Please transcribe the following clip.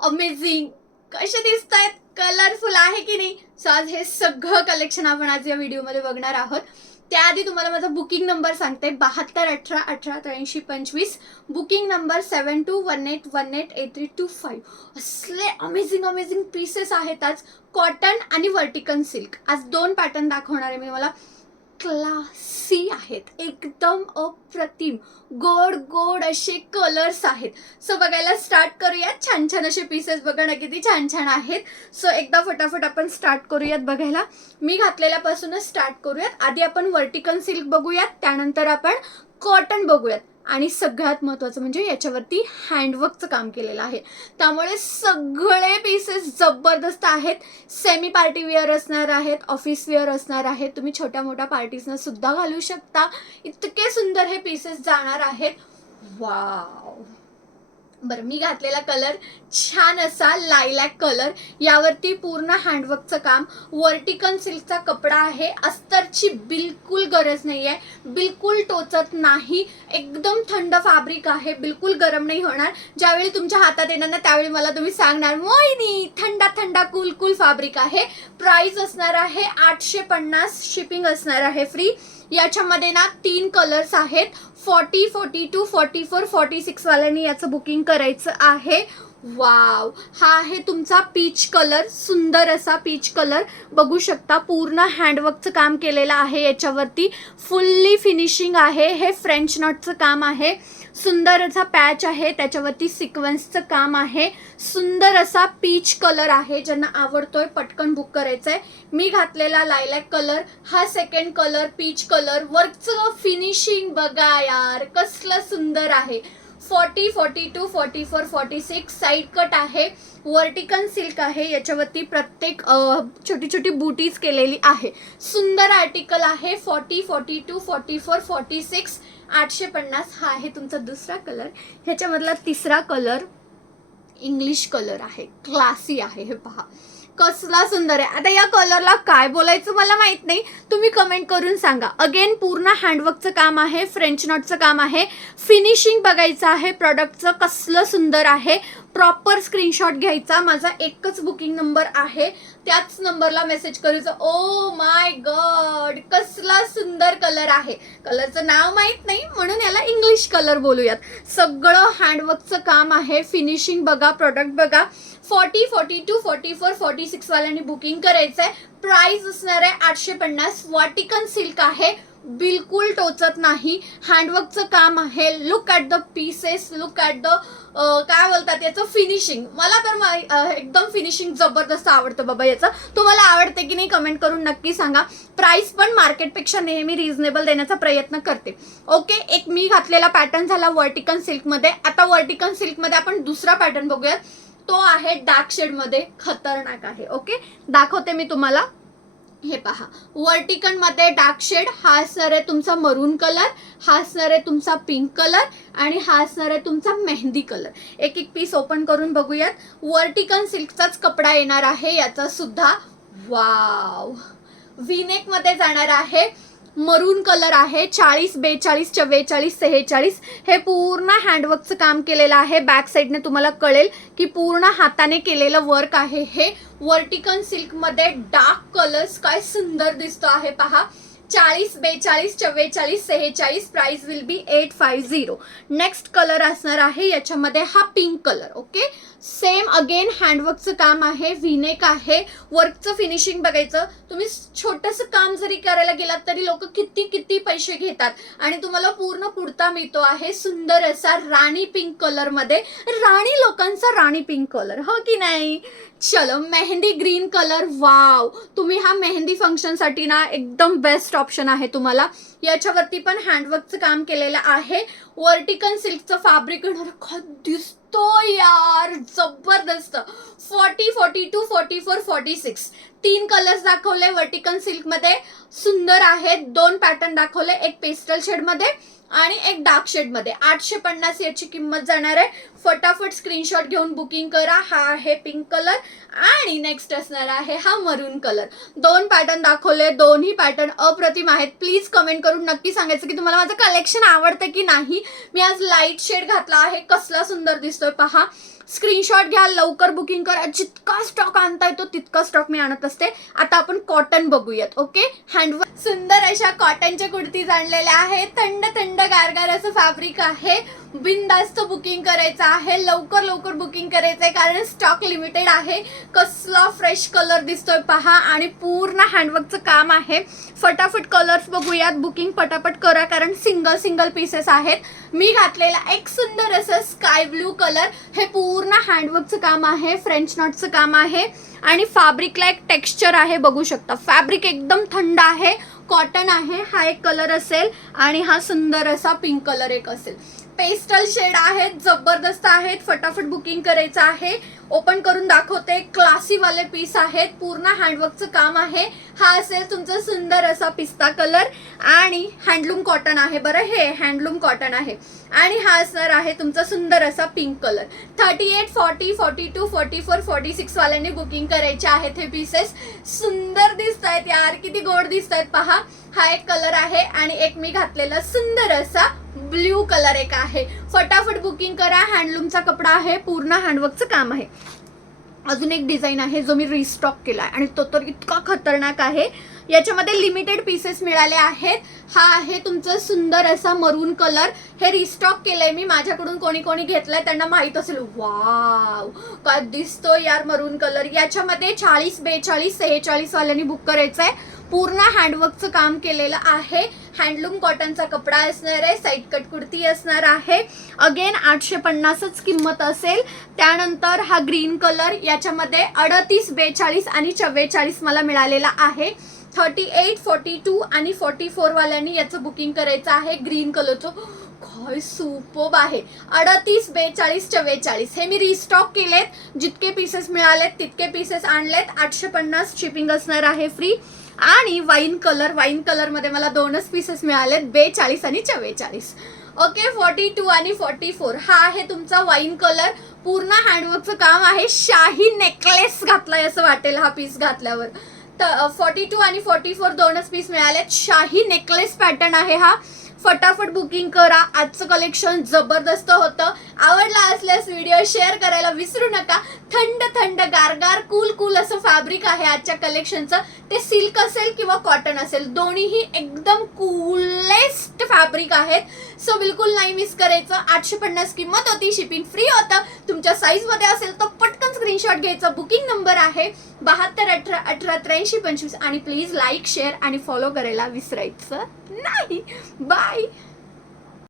Amazing कसे दिसत आहेत, कलरफुल आहे की नाही. सो आज हे सगळं कलेक्शन आपण आज या व्हिडिओमध्ये बघणार आहोत. त्याआधी तुम्हाला माझा बुकिंग नंबर सांगते, 7218188325. Booking number 7218188325. असले अमेझिंग अमेझिंग पीसेस आहेत आज. कॉटन आणि वर्टिकल सिल्क. आज दोन पॅटर्न दाखवणार आहे मी. मला क्लासी आहेत, एकदम अप्रतिम गोड गोड असे कलर्स आहेत. सो बघायला स्टार्ट करूयात. छान छान असे पीसेस बघा ना, किती छान छान आहेत. सो एकदा फटाफट आपण स्टार्ट करूयात बघायला. मी घातलेल्यापासूनच स्टार्ट करूयात. आधी आपण वर्टिकल सिल्क बघूयात, त्यानंतर आपण कॉटन बघूयात. आणि सगळ्यात महत्त्वाचं म्हणजे याच्यावरती हँडवर्कचं काम केलेलं आहे, त्यामुळे सगळे पीसेस जबरदस्त आहेत. सेमी पार्टी वेअर असणार आहेत, ऑफिस वेअर असणार आहेत. तुम्ही छोट्या मोठ्या पार्टीजना सुद्धा घालू शकता. इतके सुंदर हे पीसेस जाणार आहेत. वाव. बरं, मी घातलेला कलर छान असा लायलॅक कलर. यावरती पूर्ण हँडवर्कचं काम. वर्टिकल सिल्कचा कपडा आहे. अस्तरची बिलकुल गरज नाही आहे, बिलकुल टोचत नाही. एकदम थंड फॅब्रिक आहे, बिलकुल गरम नाही होणार. ज्यावेळी तुमच्या हातात येणार ना, त्यावेळी मला तुम्ही सांगणार, मोहिनी थंडा थंडा कूल कूल फॅब्रिक आहे. प्राइस असणार आहे 850. शिपिंग असणार आहे फ्री. याच्यामध्ये ना 3 कलर्स आहेत. 40, 42, 44, 46 वाल्यांनी याचं बुकिंग करायचं आहे. वाव. हा आहे तुमचा पीच कलर. सुंदर असा पीच कलर बघू शकता. पूर्ण हँडवर्कचं काम केलेलं आहे याच्यावरती. फुल्ली फिनिशिंग आहे. हे फ्रेंच नॉटचं काम आहे. सुंदर असा पॅच आहे, त्याच्यावरती सिक्वेन्सचं काम आहे. सुंदर असा पीच कलर आहे. ज्यांना आवडतोय पटकन बुक करायचं आहे. मी घातलेला लायलॅक कलर, हा सेकंड कलर पीच कलर. वर्कचं फिनिशिंग बघा यार, कसलं सुंदर आहे. 40, 42, 44, 46 साईड कट आहे. वर्टिकल सिल्क आहे. याच्यावरती प्रत्येक छोटी छोटी बुटीज केलेली आहे. सुंदर आर्टिकल आहे. 40, 42, 44, 46 850. हा आहे तुमचा दुसरा कलर. ह्याच्यामधला तिसरा कलर इंग्लिश कलर आहे. क्लासी आहे. हे पहा कसला सुंदर आहे. आता या कलरला काय बोलायचं मला माहित नाही, तुम्ही कमेंट करून सांगा. अगेन पूर्ण हँडवर्कचं काम आहे, फ्रेंच नॉटचं काम आहे. फिनिशिंग बघायचं आहे प्रॉडक्टचं, कसलं सुंदर आहे. प्रॉपर स्क्रीनशॉट घ्यायचा. माझा एकच बुकिंग नंबर आहे, त्याच नंबरला मेसेज करायचं. ओ माय गॉड, कसला सुंदर कलर आहे. कलरचं नाव माहीत नाही म्हणून याला इंग्लिश कलर बोलूयात. सगळं हँडवर्कचं काम आहे. फिनिशिंग बघा, प्रॉडक्ट बघा. 40, 42, 44, 46 वाल्यांनी बुकिंग करायचं आहे. प्राइस असणार आहे 850. वर्टिकल सिल्क आहे, बिलकुल टोचत नाही. हँडवर्कचं काम आहे. Look at the pieces, look at the काय बोलतात याचं फिनिशिंग. मला तर एकदम फिनिशिंग जबरदस्त आवडतं बाबा याचं. तुम्हाला आवडते की नाही कमेंट करून नक्की सांगा. प्राइस पण मार्केटपेक्षा नेहमी रिझनेबल देण्याचा प्रयत्न करते. ओके, एक मी घातलेला पॅटर्न झाला वर्टिकल सिल्कमध्ये. आता वर्टिकल सिल्कमध्ये आपण दुसरा पॅटर्न बघूयात. तो आहे डार्क शेडमध्ये. खतरनाक आहे. ओके, दाखवते मी तुम्हाला. हे पहा, वर्टिकल मध्ये डार्क शेड. हा असणार आहे तुमचा मरून कलर, हा असणार आहे तुमचा पिंक कलर, आणि हा असणार आहे तुमचा मेहंदी कलर. एक एक पीस ओपन करून बघूयात. वर्टिकल सिल्कचाच कपडा येणार आहे याचा सुद्धा. वाव. व्हीनेक मध्ये जाणार आहे. मरून कलर आहे. 40, 42, 44, 46. हे पूर्ण हँडवर्कचं काम केलेलं आहे. बॅक साईडने तुम्हाला कळेल की पूर्ण हाताने केलेलं वर्क आहे हे. वर्टिकल सिल्कमध्ये डार्क कलर्स, काय सुंदर दिसतो आहे पहा. 40, 42, 44, 46. Price will be 850. Next colour असणार आहे याच्यामध्ये हा pink colour. Okay, same again हँडवर्कचं काम आहे. व्हीनेक आहे. वर्कचं फिनिशिंग बघायचं. तुम्ही छोटंसं काम जरी करायला गेलात तरी लोक किती किती पैसे घेतात, आणि तुम्हाला पूर्ण कुर्ता मिळतो आहे. सुंदर असा राणी पिंक कलर मध्ये. राणी लोकांचा राणी पिंक कलर, हो की नाही. चलो, मेहंदी ग्रीन कलर. वाव. तुम्ही हा मेहंदी फंक्शनसाठी ना एकदम बेस्ट ऑप्शन आहे तुम्हाला. याच्यावरती पण हँडवर्कचं काम केलेलं आहे. वर्टिकल सिल्कचं फॅब्रिक दिसतो यार, जबरदस्त. 40, 42, 44, 46. 3 कलर्स दाखवले वर्टिकल सिल्कमध्ये. सुंदर आहेत. 2 पॅटर्न दाखवले, एक पेस्टल शेडमध्ये आणि एक डार्क शेडमध्ये. 850 याची किंमत जाणार आहे. फटाफट स्क्रीनशॉट घेऊन बुकिंग करा. हा आहे पिंक कलर आणि नेक्स्ट असणार आहे हा मरून कलर. 2 पॅटर्न दाखवले, दोन्ही पॅटर्न अप्रतिम आहेत. प्लीज कमेंट करून नक्की सांगायचं की तुम्हाला माझं कलेक्शन आवडतं की नाही. मी आज लाईट शेड घातला आहे, कसला सुंदर दिसतोय पहा. स्क्रीनशॉट घ्या, लवकर बुकिंग करा. जितका स्टॉक आणता येतो तितका स्टॉक मी आणत असते. आता आपण कॉटन बघूयात. ओके, हँडवर्क सुंदर अशा कॉटनच्या कुर्तीज आणलेल्या आहेत. थंड थंड गारगार असं फॅब्रिक आहे. बिनधास्त बुकिंग करायचं आहे, लवकर लवकर बुकिंग करायचं आहे कारण स्टॉक लिमिटेड आहे. कसला फ्रेश कलर दिसतोय पहा आणि पूर्ण हँडवर्कचं काम आहे. फटाफट कलर्स बघूयात, बुकिंग पटापट करा कारण सिंगल सिंगल पीसेस आहेत. मी घातलेला एक सुंदर असं स्काय ब्लू कलर, हे पूर्ण हँडवर्कचं काम आहे, फ्रेंच नॉटचं काम आहे आणि फॅब्रिकला एक टेक्स्चर आहे, बघू शकता. फॅब्रिक एकदम थंड आहे, कॉटन आहे. हा एक कलर असेल आणि हा सुंदर असा पिंक कलर एक असेल. पेस्टल शेड आहेत, जबरदस्त आहेत. फटाफट बुकिंग करायचं आहे. ओपन करून दाखवते. क्लासी वाले पीस आहेत, पूर्ण हँडवर्कचं काम आहे. हा असेल तुमचा सुंदर असा पिस्ता कलर आणि हँडलूम कॉटन आहे. बरं, हे हँडलूम कॉटन आहे आणि हा असणार आहे तुमचा सुंदर असा पिंक कलर. 38, 40, 42, 44, 46 वाल्यांनी बुकिंग करायचे आहेत. हे पीसेस सुंदर दिसत आहेत यार, किती गोड दिसत आहेत पहा. हा एक कलर आहे आणि एक मी घातलेला सुंदर असा ब्ल्यू कलर एक आहे. फटाफट बुकिंग करा. हँडलूमचा कपडा आहे, पूर्ण हँडवर्कचं काम आहे. अजून एक डिझाईन आहे जो मी रिस्टॉक केलाय आणि तो तर इतका खतरनाक आहे. याच्यामध्ये लिमिटेड पीसेस मिळाले आहेत. हा आहे तुमचं सुंदर असा मरून कलर. हे रिस्टॉक केलंय मी, माझ्याकडून कोणी कोणी घेतलंय त्यांना माहित असेल. वाव, काय दिसतो यार मरून कलर. याच्यामध्ये 40, 42, 46 वाल्यांनी बुक करायचंय. पूर्ण हँडवर्कचं काम केलेलं आहे. हँडलूम कॉटनचा कपडा असणार आहे. साईड कट कुर्ती असणार आहे. अगेन 850च किंमत असेल. त्यानंतर हा ग्रीन कलर, याच्यामध्ये 38, 42 आणि 44 मला मिळालेला आहे. 38, 42 आणि 44 वाल्यांनी याचं बुकिंग करायचं आहे. ग्रीन कलरचं काय सुपर्ब आहे. 38, 42, 44 हे मी रिस्टॉक केलेत. जितके पीसेस मिळालेत तितके पीसेस आणलेत. 850 शिपिंग असणार आहे फ्री. आणि वाईन कलर मध्ये मला 2च पीसेस मिळालेत, 42 आणि 44. ओके, 42 आणि 44 हा आहे तुमचा वाईन कलर. पूर्ण हँडवर्कचं काम आहे. शाही नेकलेस घातलाय असं वाटेल हा पीस घातल्यावर. तर 42 आणि 44 2च पीस मिळालेत. शाही नेकलेस पॅटर्न आहे हा. फटाफट बुकिंग करा. आजचं कलेक्शन जबरदस्त होतं. आवडला असल्यास व्हिडिओ शेअर करायला विसरू नका. थंड थंड गारगार कूल कूल असं फॅब्रिक आहे आजच्या कलेक्शनचं. ते सिल्क असेल किंवा कॉटन असेल, दोन्हीही एकदम कूलेस्ट फॅब्रिक आहेत. सो बिलकुल नाही मिस करायचं. 850 किंमत होती, शिपिंग फ्री होतं. तुमच्या साईजमध्ये असेल तर पटकन स्क्रीनशॉट घ्यायचा. बुकिंग नंबर आहे 72 18 18 83 25 आणि प्लीज लाईक शेअर आणि फॉलो करायला विसरायचं नाही. बाय.